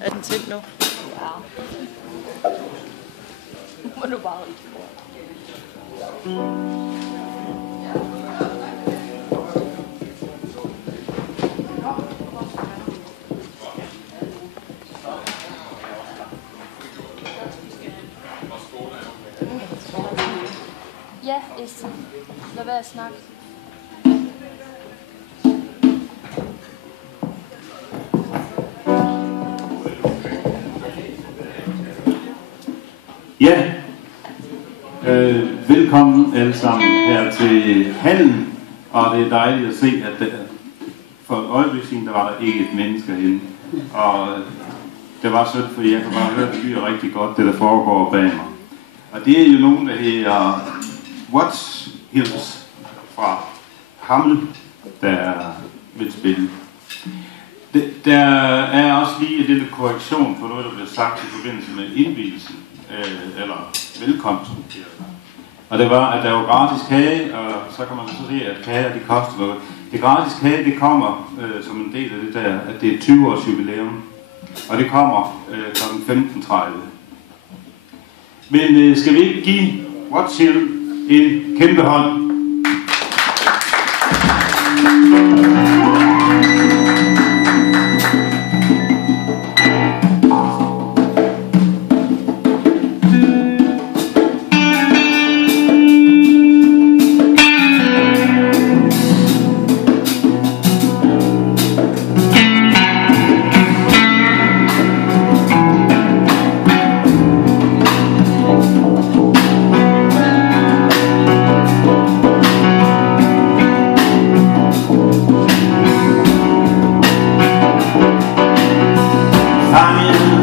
Er den tændt nu? Ja. Må du bare holde på. Ja, Esti. Lad være at snakke. Ja, velkommen alle sammen her til hallen, og det er dejligt at se, at for et øjeblik siden, der var der ikke et menneske herinde, og det var sødt, fordi jeg kan bare høre, at det lyder rigtig godt, det der foregår bag mig. Og det er jo nogen, der hedder Watts Hills fra Hammel, der vil spille. Der er også lige en lille korrektion på noget, der blev sagt i forbindelse med indvielsen, eller velkomsten. Og det var, at der var gratis kage, og så kan man så se, at kager, de koster noget. Det gratis kage, det kommer som en del af det der, at det er 20 års jubilæum. Og det kommer kl. 15.30. Men skal vi ikke give Watts Hill en kæmpe hånd? I'm in